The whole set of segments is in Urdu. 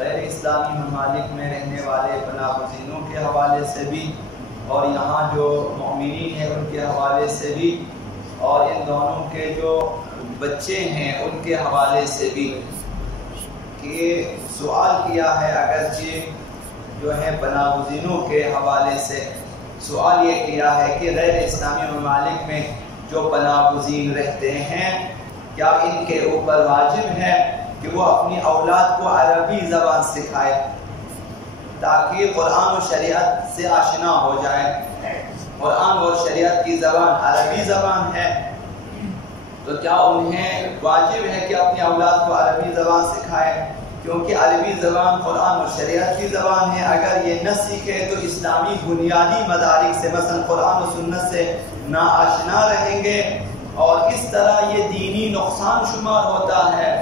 غیر اسلامی ممالک میں رہنے والے پناہ گزینوں کے حوالے سے بھی اور یہاں جو مومنین ہیں ان کے حوالے سے بھی اور ان دونوں کے جو بچے ہیں ان کے حوالے سے بھی کہ سوال کیا ہے اگرچہ جو ہے پناہ گزینوں کے حوالے سے سوال یہ کیا ہے کہ غیر اسلامی ممالک میں جو پناہ گزین رہتے ہیں کیا ان کے اوپر واجب ہے کہ وہ اپنی اولاد کو عربی زبان سکھائے تاکہ قرآن و شریعت سے آشنا ہو جائے۔ قرآن اور شریعت کی زبان عربی زبان ہے، تو کیا انہیں واجب ہے کہ اپنی اولاد کو عربی زبان سکھائے؟ کیونکہ عربی زبان قرآن و شریعت کی زبان ہے، اگر یہ نہ سیکھے تو اسلامی بنیادی مدارک سے مثلا قرآن و سنت سے ناآشنا رہیں گے اور اس طرح یہ دینی نقصان شمار ہوتا ہے۔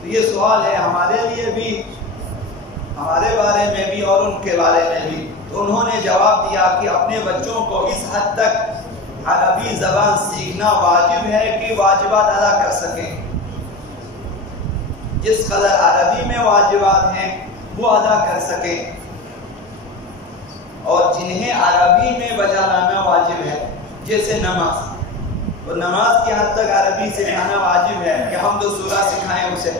تو یہ سوال ہے ہمارے لیے بھی، ہمارے بارے میں بھی اور ان کے بارے میں بھی۔ تو انہوں نے جواب دیا کہ اپنے بچوں کو اس حد تک عربی زبان سیکھنا واجب ہے کہ واجبات ادا کر سکیں، جس قدر عربی میں واجبات ہیں وہ ادا کر سکیں، اور جنہیں عربی میں بجا لانا واجب ہے جیسے نماز، تو نماز کی حد تک عربی سکھانا واجب ہے کہ ہم تو سورہ سکھائیں اسے،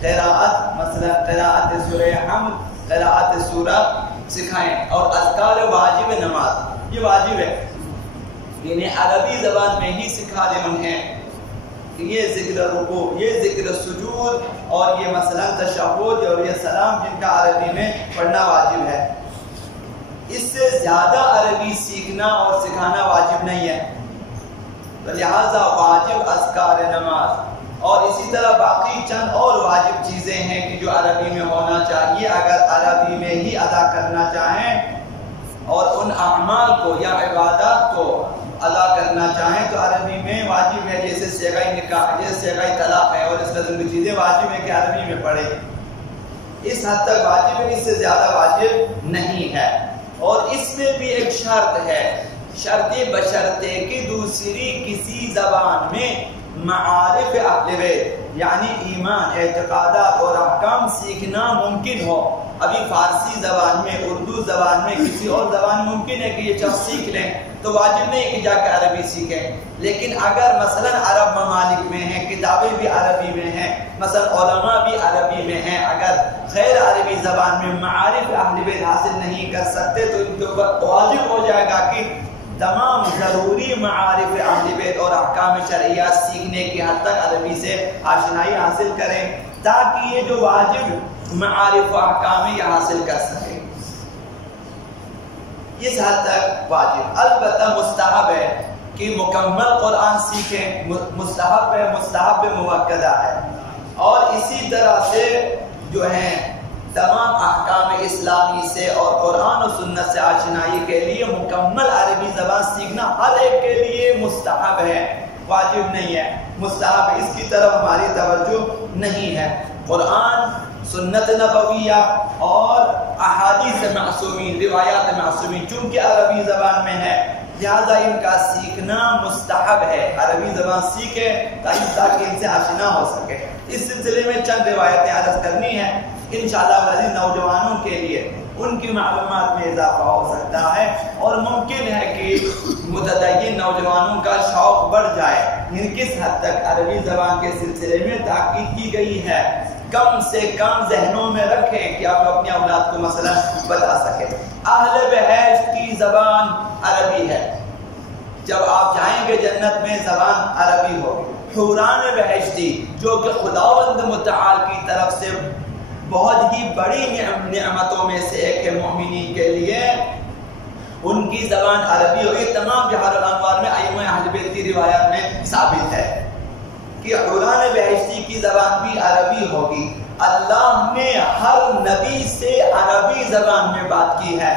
قراءت مثلا قراءت سورہ حمد، قراءت سورہ سکھائیں، اور اذکار واجب نماز یہ واجب ہے، انہیں عربی زبان میں ہی سکھا دیں انہیں کہ یہ ذکر رکوع، یہ ذکر سجود اور یہ مثلا تشہد اور یہ سلام جن کا عربی میں پڑھنا واجب ہے۔ اس سے زیادہ عربی سیکھنا اور سکھانا واجب نہیں ہے، تو لہذا واجب اذکار نماز اور اسی طرح باقی چند اور واجب چیزیں ہیں کہ جو عربی میں ہونا چاہیے، اگر عربی میں ہی ادا کرنا چاہیں اور ان اعمال کو یا عبادات کو ادا کرنا چاہیں تو عربی میں واجب ہے، جیسے صیغہ نکاح، جیسے صیغہ طلاق ہے اور اس قسم کی چیزیں واجب ہے کہ عربی میں پڑھیں، اس حد تک واجب ہے، اس سے زیادہ واجب نہیں ہے۔ اور اس میں بھی ایک شرط ہے، شرط بشرطے کہ دوسری کسی زبان میں معارف اہل بیت یعنی ایمان، اعتقادات اور احکام سیکھنا ممکن ہو۔ ابھی فارسی زبان میں، اردو زبان میں، کسی اور زبان میں ممکن ہے کہ یہ چیز سیکھ لیں، تو واجب نہیں کہ جا کے عربی سیکھیں، لیکن اگر مثلا عرب ممالک میں ہیں، کتابیں بھی عربی میں ہیں، مثلا علماء بھی عربی میں ہیں، اگر غیر عربی زبان میں معارف اہل بیت حاصل نہیں کر سکتے تو ان کے اوپر واجب ہو جائے گا کہ تمام ضروری معارف اہل بیت اور احکام شرعیہ سیکھنے کی حد تک عربی سے آشنائی حاصل کریں تاکہ یہ جو واجب معارف و احکام یہ حاصل کر سکیں۔ اس حد تک واجب، البتہ مستحب ہے کہ مکمل قرآن سیکھیں، مستحب ہے، مستحب موقدہ ہے، اور اسی طرح سے جو ہیں تمام احکام اسلامی سے اور قرآن و سنت سے آشنائی کے لیے مکمل عربی زبان سیکھنا ہر ایک کے لیے مستحب ہے، واجب نہیں ہے، مستحب ہے، اس کی طرف ہماری توجہ نہیں ہے۔ قرآن، سنت نبویہ اور احادیث معصومین، روایات معصومین چونکہ عربی زبان میں ہے لہذا ان کا سیکھنا مستحب ہے، عربی زبان سیکھے تاکہ ان سے آشنا ہو سکے۔ اس سلسلے میں چند روایتیں عرض کرنی ہیں انشاءاللہ عزیز، نوجوانوں کے لیے ان کی معلومات میں اضافہ ہو سکتا ہے اور ممکن ہے کہ متدین نوجوانوں کا شوق بڑھ جائے۔ کس حد تک عربی زبان کے سلسلے میں تاکید کی گئی ہے، کم سے کم ذہنوں میں رکھیں کہ آپ اپنی اولاد کو مثلا بتا سکیں۔ اہل بہشت کی زبان عربی ہے، جب آپ جائیں گے جنت میں زبان عربی ہوگی۔ حوران بہشتی جو کہ خداوند متعال کی طرف سے بہت ہی بڑی نعمتوں میں سے ایک ہے مومنین کے لیے، ان کی زبان عربی ہوگی۔ تمام بحار الانوار میں ائمہ اہل بیت کی روایات میں ثابت ہے کہ حوران بہشتی کی زبان بھی عربی ہوگی۔ اللہ نے ہر نبی سے عربی زبان میں بات کی ہے،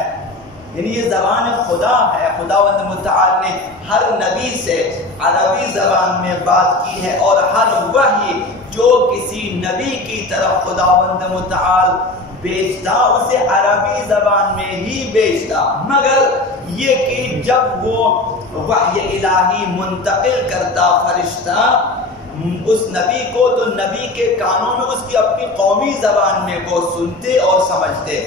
یعنی یہ زبان خدا ہے، خداوند متعال نے ہر نبی سے عربی زبان میں بات کی ہے، اور ہر وحی جو کسی نبی کی طرف خداوند متعال بیچتا اسے عربی زبان میں ہی بیچتا، مگر یہ کہ جب وہ وحی الہی منتقل کرتا فرشتہ اس نبی کو تو نبی کے کانوں میں اس کی اپنی قومی زبان میں وہ سنتے اور سمجھتے،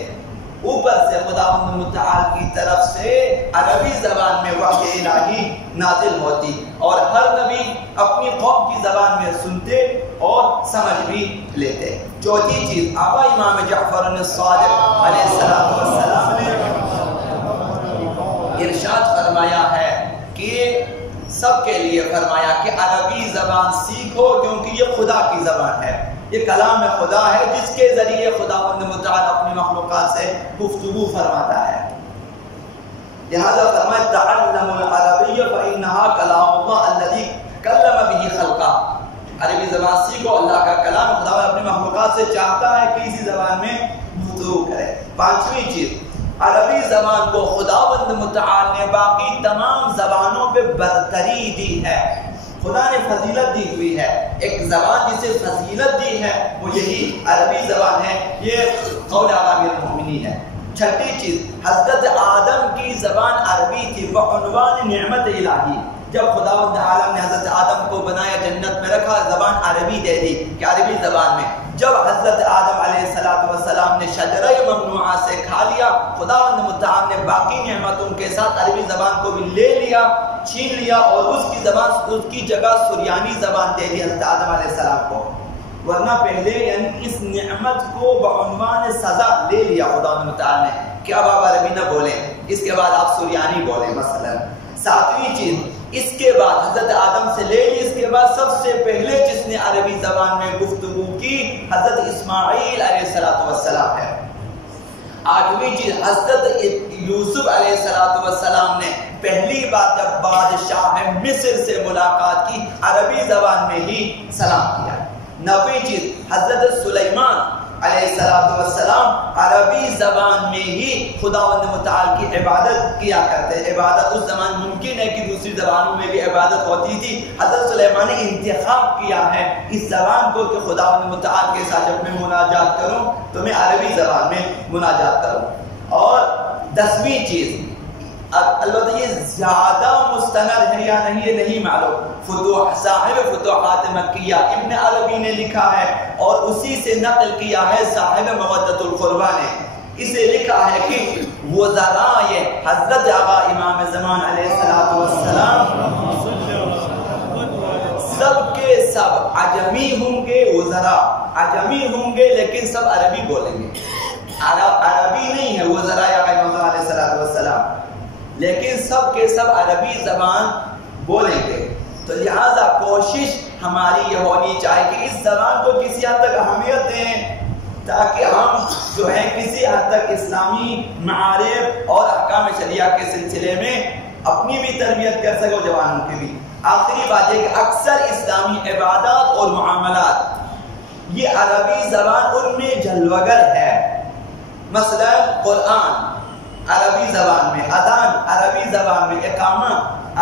اوپر سے خداوند متعال کی طرف سے عربی زبان میں وحی الہی نازل ہوتی، اور ہر نبی اپنی قوم کی زبان میں سنتے اور سمجھ بھی لیتے۔ چوتھی چیز، آبا امام جعفر الصادق علیہ السلام نے ارشاد فرمایا ہے کہ سب کے لیے فرمایا کہ عربی زبان سیکھو، کیونکہ یہ خدا کی زبان ہے، یہ کلام خدا ہے جس کے ذریعے خداوند متعال اپنی مخلوقات سے گفتگو فرماتا ہے۔ لہذا فرمایا تعلموا العربیہ فإنہا کلام اللہ الذی کلم بہ خلقہ، عربی زبان سیکھو، اللہ کا کلام، خداوند اپنی مخلوقات سے چاہتا ہے کہ اسی زبان میں گفتگو کرے۔ پانچویں چیز، عربی زبان کو خداوند متعال نے باقی تمام زبانوں پہ برتری دی ہے، خدا نے فضیلت دی ہوئی ہے۔ ایک زبان جسے فضیلت دی ہے وہ یہی عربی زبان ہے، یہ قول آقا امیر المومنین ہے۔ چھٹی چیز، حضرت آدم کی زبان عربی تھی بعنوان نعمت الہی، جب خداوند عالم نے حضرت آدم کو بنایا، جنت میں رکھا، زبان عربی دے دی کہ عربی زبان میں۔ جب حضرت آدم علیہ السلام نے شجرہ ممنوعہ سے کھا لیا، خداوند متعال نے باقی نعمتوں کے ساتھ عربی زبان کو بھی لے لیا، چھین لیا، اور اس کی زبان، اس کی جگہ سریانی زبان دے دی حضرت آدم علیہ السلام کو، ورنہ پہلے یعنی اس نعمت کو بعنوان سزا لے لیا خداوند متعال نے کہ اب آپ عربی نہ بولیں، اس کے بعد آپ سریانی بولیں مثلا۔ ساتویں چیز، اس کے بعد حضرت آدم سے لے لی، اس کے بعد سب سے پہلے جس نے عربی زبان میں گفتگو کی حضرت اسماعیل علیہ السلام ہے۔ آٹھویں چیز، حضرت یوسف علیہ السلام نے پہلی بار جب بادشاہ مصر سے ملاقات کی عربی زبان میں ہی سلام کیا۔ نویں چیز، حضرت سلیمان علیہ السلام عربی زبان میں ہی خداوند متعال کی عبادت کیا کرتے، عبادت اس زمان ممکن ہے کہ دوسری زبانوں میں بھی عبادت ہوتی تھی، حضرت سلیمان نے انتخاب کیا ہے اس زبان کو کہ خداوند متعال کے ساتھ جب میں مناجات کروں تو میں عربی زبان میں مناجات کروں۔ اور 10ویں چیز، البتہ یہ زیادہ مستند ہے یا نہیں یہ نہیں معلوم، صاحب فتوحات مکیہ ابن عربی نے لکھا ہے اور اسی سے نقل کیا ہے صاحب مودۃ القربہ نے، اسے لکھا ہے کہ وزراء حضرت آقا امام زمان علیہ السلام سب کے سب عجمی ہوں گے، وزراء عجمی ہوں گے لیکن سب عربی بولیں گے، عربی نہیں ہے وزراء آقا امام زمان علیہ السلام، لیکن سب کے سب عربی زبان بولیں گے۔ تو لہذا کوشش ہماری یہ ہونی چاہیے کہ اس زبان کو کسی حد تک اہمیت دیں تاکہ ہم جو ہے کسی حد تک اسلامی معارف اور احکام شریعہ کے سلسلے میں اپنی بھی تربیت کر سکو، جوانوں کی بھی۔ آخری بات ہے کہ اکثر اسلامی عبادات اور معاملات یہ عربی زبان ان میں جلوگر ہے، مثلا قرآن عربی زبان میں، اذان عربی زبان میں، اقامہ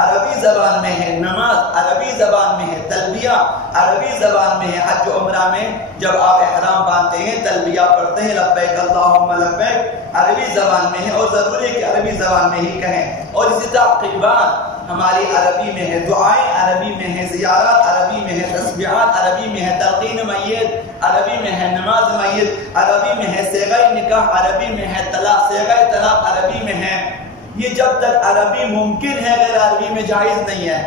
عربی زبان میں ہے، نماز عربی زبان میں ہے، تلبیہ عربی زبان میں ہے، حج و عمرہ میں جب آپ احرام باندھتے ہیں تلبیہ پڑھتے ہیں لبیک اللہم لبیک عربی زبان میں ہے، اور ضروری ہے کہ عربی زبان میں ہی کہیں۔ اور اسی طرح قربان ہماری عربی میں ہے، دعائیں عربی میں ہے، زیارات عربی میں ہے، تسبیحات عربی میں ہے، تلقین میت عربی میں ہے، نماز میت عربی میں ہے، صیغہ نکاح عربی میں ہے، طلاق صیغہ طلاق عربی میں ہے۔ یہ جب تک عربی ممکن ہے غیر عربی میں جائز نہیں ہے۔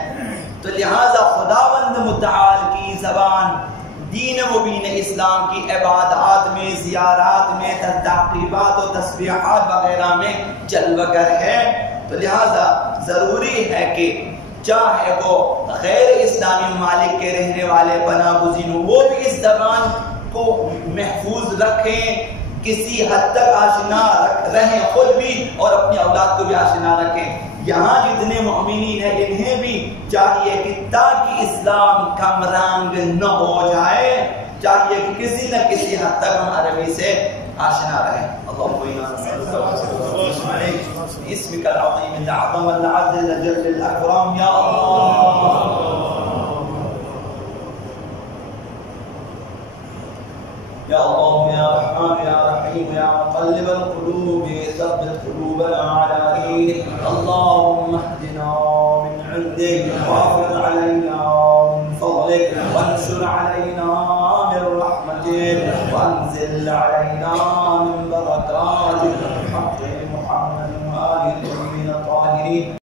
تو لہذا خداوند متعال کی زبان دین مبین اسلام کی عبادات میں، زیارات میں، تعقیبات و تسبیحات وغیرہ میں جلوگر ہے۔ تو لہذا ضروری ہے کہ چاہے وہ غیر اسلامی ممالک کے رہنے والے پناہ گزین ہوں، وہ بھی اس زبان کو محفوظ رکھیں، کسی حد تک آشنا رہیں خود بھی اور اپنی اولاد کو بھی آشنا رکھیں۔ یہاں جتنے مؤمنین ہیں انہیں بھی چاہیے کہ تاکہ اسلام کم رنگ نہ ہو جائے، چاہیے کہ کسی نہ کسی حد تک ہم عربی سے آشنا رہیں۔ اسمک العظیم الاعظم العز الجل الاکرم یا اللہ یا اللہ یا رحمان یا رحیم یا مقلب القلوب ثبت قلوبنا على دینک اللهم اهدنا من عندك واغفر علينا من فضلك وانشر علينا من رحمتك وانزل علينا من بركاتك بحق محمد وآل الطيبين الطاهرين.